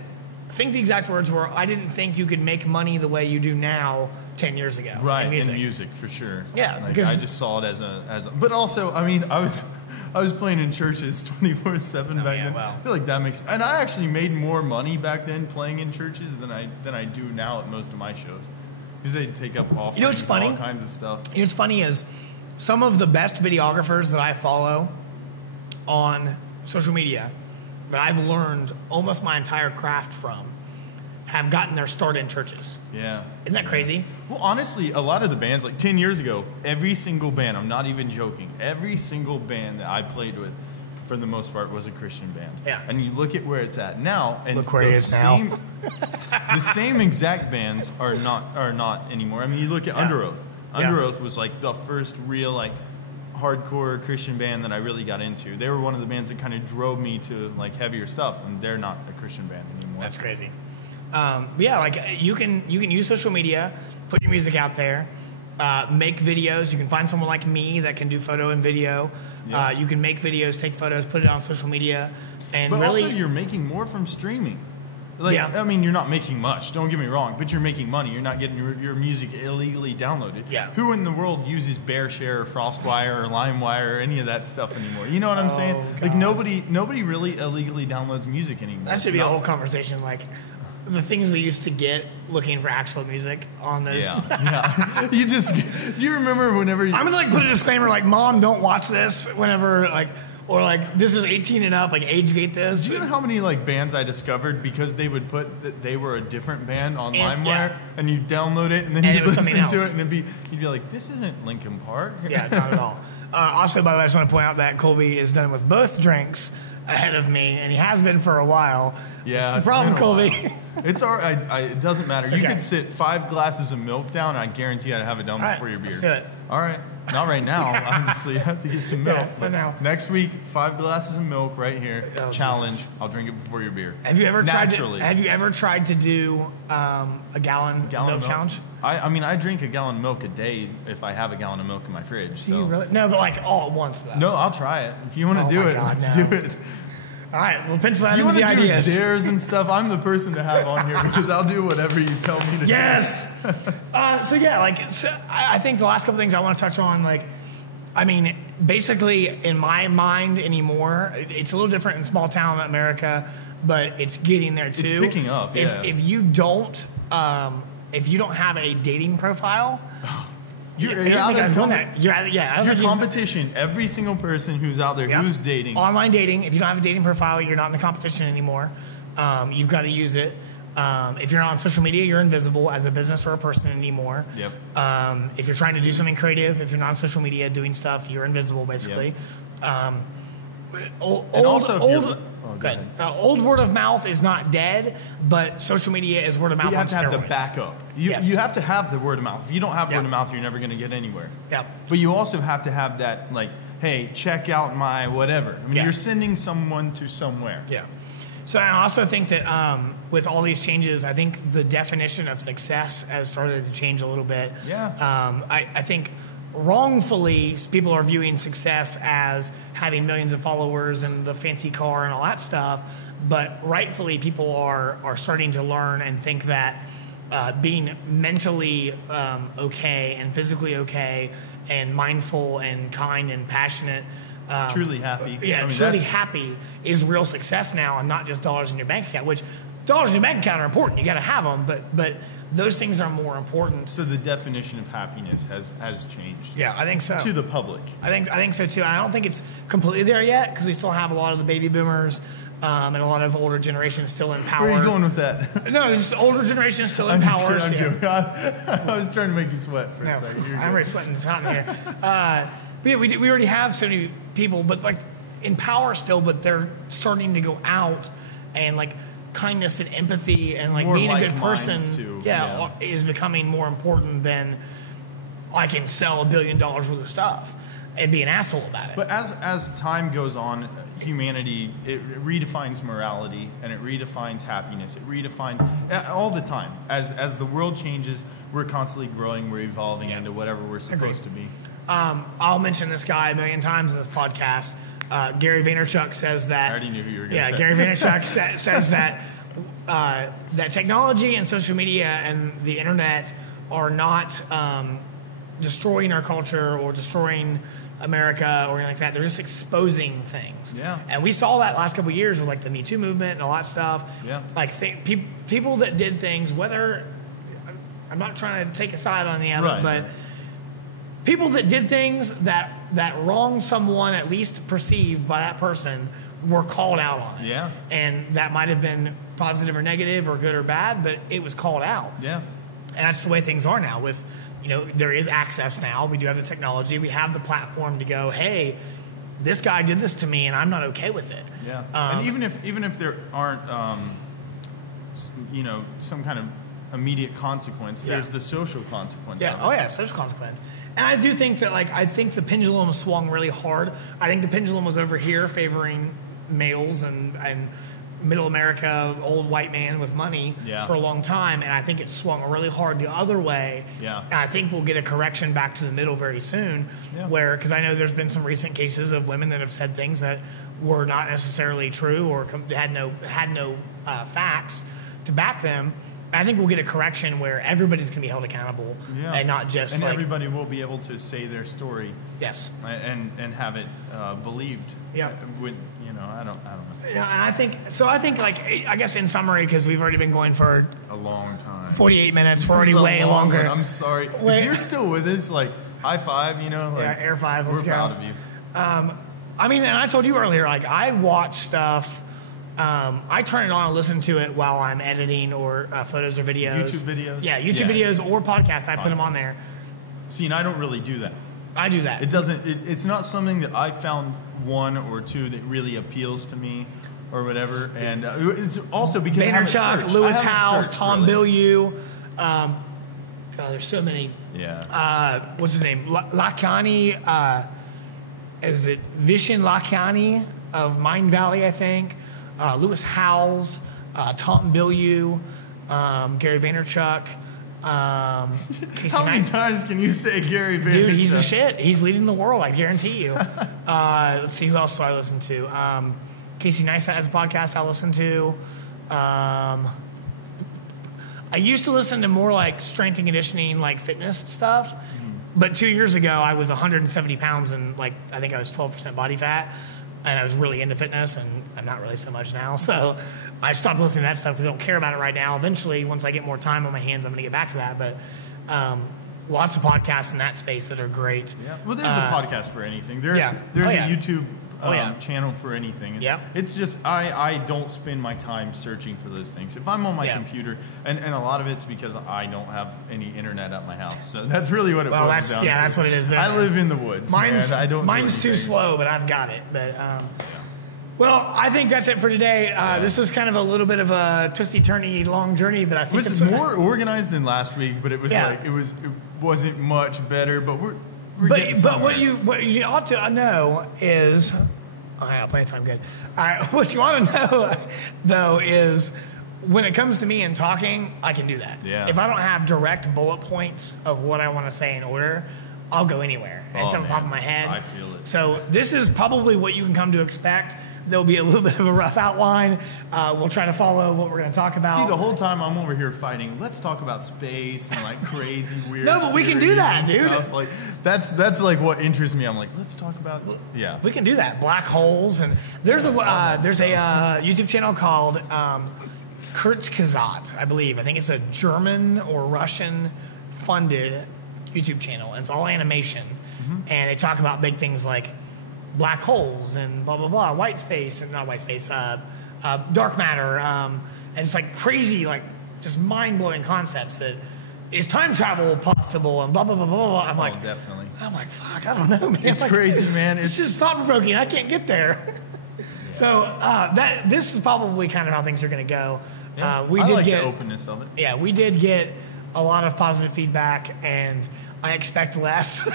I think the exact words were, I didn't think you could make money the way you do now 10 years ago. Right, in music. in music for sure. Yeah, like, because I just saw it as a. But also, I mean, I was playing in churches 24/7 back yeah, then. well. I feel like that makes, and I actually made more money back then playing in churches than I do now at most of my shows, because they take up offerings, what's funny? all kinds of stuff. What's funny is some of the best videographers that I follow on social media that I've learned almost my entire craft from have gotten their start in churches. Yeah. Isn't that crazy? Well, honestly, a lot of the bands, like 10 years ago, every single band, I'm not even joking, every single band that I played with, for the most part, was a Christian band. Yeah. And you look at where it's at now, and Look where it those is now. the same exact bands are not anymore. I mean, you look at Yeah. Under Oath. Yeah. Under Oath was like the first real like hardcore Christian band that I really got into. They were one of the bands that kind of drove me to like heavier stuff, and they're not a Christian band anymore. That's crazy. But yeah, like you can use social media, put your music out there, make videos. You can find someone like me that can do photo and video. Yeah. You can make videos, take photos, put it on social media, and But really, also, you're making more from streaming. Like, Yeah. I mean, you're not making much. Don't get me wrong, but you're making money. You're not getting your music illegally downloaded. Yeah. Who in the world uses BearShare or FrostWire or LimeWire or any of that stuff anymore? You know what I'm saying? Like God. nobody really illegally downloads music anymore. that should It's be a not- whole conversation. Like the things we used to get looking for actual music on those. Yeah. You just. Do you remember whenever? I'm gonna like put a disclaimer like, "Mom, don't watch this." Whenever like, or like, this is 18 and up. Like, age gate this. Do you know how many like bands I discovered because they would put that they were a different band on And- LimeWire, yeah. and you download it, and then And you it was listen something to else. it, and you'd be like, "This isn't Linkin Park." Yeah, not at all. Also, by the way, I just want to point out that Colby is done with both drinks ahead of me, and he has been for a while. Yeah, It's the it's problem, been a while. Colby. It's all right. It doesn't matter. You okay. could sit 5 glasses of milk down, and I guarantee I'd have it done All right, before your beer. let's do it. All right. Not right now. Obviously, I have to get some milk. Yeah, but now. Next week, 5 glasses of milk right here. Oh, Challenge. Jesus. I'll drink it before your beer. Have you ever Naturally. tried to do a gallon milk challenge? I mean, I drink a gallon of milk a day if I have a gallon of milk in my fridge. Do So. you really? No, but like all at once though. No, I'll try it. If you want to Oh do my it, God, let's no. do it. All right, we'll pencil that You into want the to do ideas. dares and stuff? I'm the person to have on here because I'll do whatever you tell me to Yes. So yeah, I think the last couple things I want to touch on, like, I mean, basically in my mind anymore, it's a little different in small town America, but it's getting there too. It's picking up. If you don't have a dating profile. You're out of your competition. Every single person who's out there who's dating. Online dating. If you don't have a dating profile, you're not in the competition anymore. You've got to use it. If you're not on social media, you're invisible as a business or a person anymore. Yep. If you're trying to do something creative, if you're not on social media doing stuff, you're invisible basically. Yep. Old word of mouth is not dead, but social media is word of mouth. You have to have steroids. the backup. You have to have the word of mouth. If you don't have word of mouth, you're never going to get anywhere. Yeah. But you also have to have that, like, hey, check out my whatever. I mean, you're sending someone to somewhere. Yeah. So I also think that with all these changes, I think the definition of success has started to change a little bit. Yeah. I think wrongfully people are viewing success as having millions of followers and the fancy car and all that stuff, but rightfully people are starting to learn and think that being mentally okay and physically okay and mindful and kind and passionate, truly happy. Truly happy is real success now, and not just dollars in your bank account. Which dollars in your bank account are important; you got to have them, but those things are more important. So the definition of happiness has changed. Yeah, I think so. To the public, I think so too. I don't think it's completely there yet because we still have a lot of the baby boomers. And a lot of older generations still in power. Where are you going with that? No, this older generation still in power. I'm joking. I was trying to make you sweat for a second. I'm already sweating. It's hot in here. But we already have so many people, but like in power still, but they're starting to go out and like kindness and empathy and like more being like a good person is becoming more important than I can sell $1 billion worth of stuff and be an asshole about it. But as time goes on, humanity, it redefines morality and it redefines happiness. It redefines all the time. As the world changes, we're constantly growing, we're evolving into whatever we're supposed to be. I'll mention this guy a million times in this podcast. Gary Vaynerchuk says that. I already knew who you were going to say. Yeah, Gary Vaynerchuk says that that technology and social media and the internet are not destroying our culture or destroying America or anything like that. They're just exposing things. Yeah. And we saw that last couple of years with like the Me Too movement and all that stuff. Yeah. Like people that did things, whether I'm not trying to take a side on any of it, but people that did things that wronged someone, at least perceived by that person, were called out on it. Yeah. And that might have been positive or negative or good or bad, but it was called out. Yeah. And that's the way things are now with, there is access now. We do have the technology. We have the platform to go, hey, this guy did this to me and I'm not okay with it. Yeah. And even if there aren't, some kind of immediate consequence, there's the social consequence. Yeah. Oh yeah, social consequence. And I do think that I think the pendulum swung really hard. I think the pendulum was over here favoring males and middle America, old white man with money for a long time, and I think it swung really hard the other way. Yeah. And I think we'll get a correction back to the middle very soon, because I know there's been some recent cases of women that have said things that were not necessarily true or had no facts to back them. I think we'll get a correction where everybody's going to be held accountable, and not just and everybody will be able to say their story. Yes. And have it believed. Yeah. I don't know. Yeah, and I think I guess in summary, because we've already been going for a long time, 48 minutes. We're already way longer. I'm sorry. If you're still with us, high five. Air five. Let's we're proud of you. And I told you earlier, I watch stuff. I turn it on and listen to it while I'm editing or photos or videos. YouTube videos? Yeah, YouTube videos or podcasts. I put them on there. See, and I don't really do that. I do that. It doesn't. It's not something that I found one or two that really appeals to me or whatever. And it's also because Vaynerchuk, Lewis Howes, Tom Bilyeu. God, there's so many. Yeah. What's his name? Lakhani. Is it Vishen Lakhani of Mind Valley? I think. Lewis Howes, Tom Bilyeu, Gary Vaynerchuk. How many times can you say Gary Vaynerchuk? Dude, he's the shit. He's leading the world, I guarantee you. Let's see, who else do I listen to? Casey Neistat has a podcast I listen to. I used to listen to more strength and conditioning, fitness stuff. But 2 years ago, I was 170 pounds and I think I was 12% body fat. and I was really into fitness, and I'm not really so much now. So I stopped listening to that stuff because I don't care about it right now. Eventually, once I get more time on my hands, I'm going to get back to that. But lots of podcasts in that space that are great. Yeah. Well, there's a podcast for anything. There's a YouTube channel for anything. Yeah. It's just I don't spend my time searching for those things. If I'm on my computer, and a lot of it's because I don't have any internet at my house. So that's really what it boils down to. That's what it is. I live in the woods. Mine's too slow, but I've got it. But well, I think that's it for today. This was kind of a little bit of a twisty-turny, long journey, but I think it's more organized than last week. But it was it wasn't much better. But we're getting somewhere. What you ought to know is, I'll play time good. What you want to know though is, when it comes to me and talking, I can do that. Yeah. If I don't have direct bullet points of what I want to say in order, I'll go anywhere. It's on the top of my head. I feel it. So this is probably what you can come to expect. There'll be a little bit of a rough outline. We'll try to follow what we're going to talk about. See, the whole time I'm over here fighting. Let's talk about space and like crazy weird. No, but we can do that, dude. Stuff. Like that's like what interests me. I'm like, let's talk about. Yeah, we can do that. Black holes, and there's a YouTube channel called Kurzgesagt, I believe. I think it's a German or Russian funded YouTube channel, and it's all animation, and they talk about big things like black holes and blah blah blah, white space and not white space, dark matter, and it's like crazy, like just mind blowing concepts. That is time travel possible and blah blah blah blah. I'm like, definitely. I'm like, fuck, I don't know, man. It's crazy, man. It's just thought provoking. I can't get there. So this is probably kind of how things are going to go. Yeah, I like the openness of it. Yeah, we did get a lot of positive feedback, and I expect less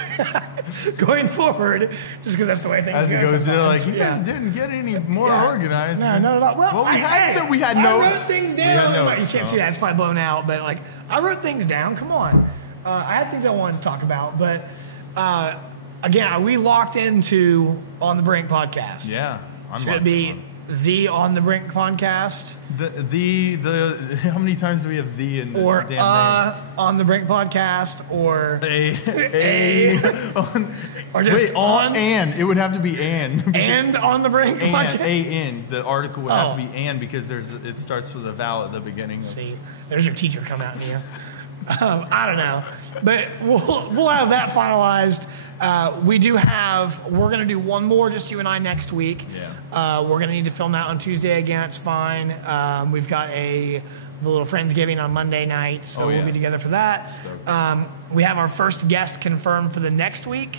going forward, just because that's the way things As go. it goes, they're like, you guys didn't get any more organized. No, not at all. Well, we had notes. I wrote things down. You can't see that; it's probably blown out. But like, I wrote things down. Come on, I had things I wanted to talk about. But again, are we locked into On the Brink podcast? Yeah, should it be the On the Brink podcast? The how many times do we have the in the or damn name? On the Brink podcast, or or just on and it would have to be and On the Brink podcast. The article would have to be and because it starts with a vowel at the beginning. See, there's your teacher coming out in you. I don't know, but we'll have that finalized. We're going to do one more, just you and I, next week. Yeah. We're going to need to film that on Tuesday again. It's fine. We've got the little Friendsgiving on Monday night, so we'll be together for that. We have our first guest confirmed for the next week.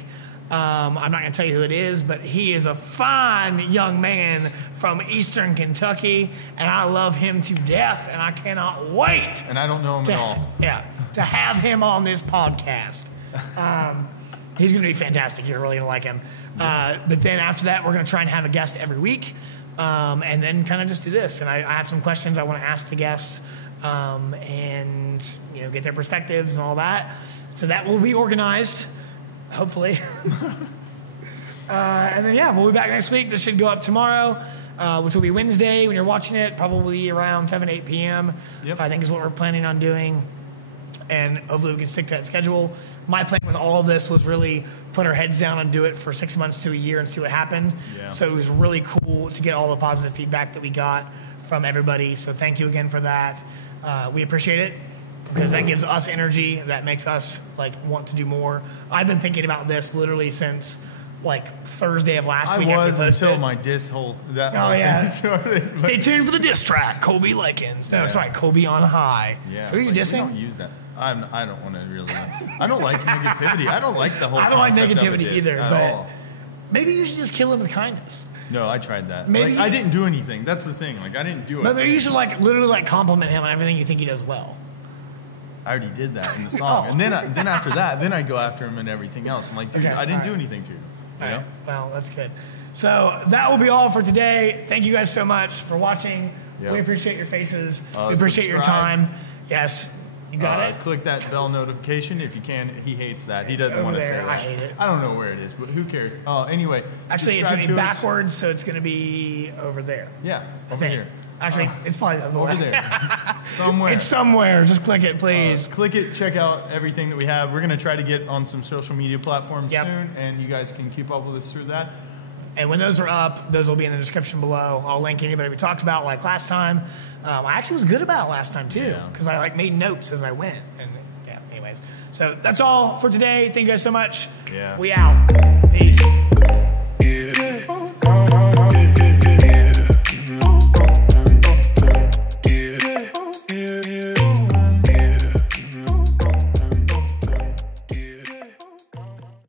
I'm not going to tell you who it is, but he is a fine young man from Eastern Kentucky, and I love him to death, and I cannot wait. And I don't know him at all. Yeah, to have him on this podcast. He's going to be fantastic. You're really going to like him. But then after that, we're going to try and have a guest every week, and then kind of just do this. And I have some questions I want to ask the guests, and get their perspectives and all that. So that will be organized, hopefully. And then we'll be back next week. This should go up tomorrow, which will be Wednesday when you're watching it, probably around 7, 8 p.m. Yep. I think is what we're planning on doing. And hopefully we can stick to that schedule. My plan with all of this was really put our heads down and do it for 6 months to a year and see what happened. Yeah. So it was really cool to get all the positive feedback that we got from everybody. So thank you again for that. We appreciate it because that gives us energy. That makes us want to do more. I've been thinking about this literally since Thursday of last week. I was until my diss hole. Stay tuned for the diss track. Colby Likens. No, sorry, Colby on High. Yeah. Who are you dissing? We don't use that. I don't want to really. I don't like negativity. I don't like the whole. I don't like concept negativity of either. But maybe you should just kill him with kindness. No, I tried that. Maybe I didn't do anything. That's the thing. I didn't do it. But maybe you should literally compliment him on everything you think he does well. I already did that in the song, and then after that, then I go after him and everything else. I'm like, dude, I didn't do anything to you. All right. Well, that's good. So that will be all for today. Thank you guys so much for watching. Yep. We appreciate your faces. We appreciate your time. Yes. You got it? Click that bell notification if you can. He hates that. He doesn't want to say that. I hate it. I don't know where it is, but who cares? Anyway. Actually, it's going to be backwards, so it's going to be over there. Yeah, over here. Actually, it's probably over there. Somewhere. It's somewhere. Just click it, please. Click it. Check out everything that we have. We're going to try to get on some social media platforms soon, and you guys can keep up with us through that. And when those are up, those will be in the description below. I'll link anybody we talked about like last time. I actually was good about it last time too, because I like made notes as I went. And yeah, anyways. So that's all for today. Thank you guys so much. Yeah. We out. Peace.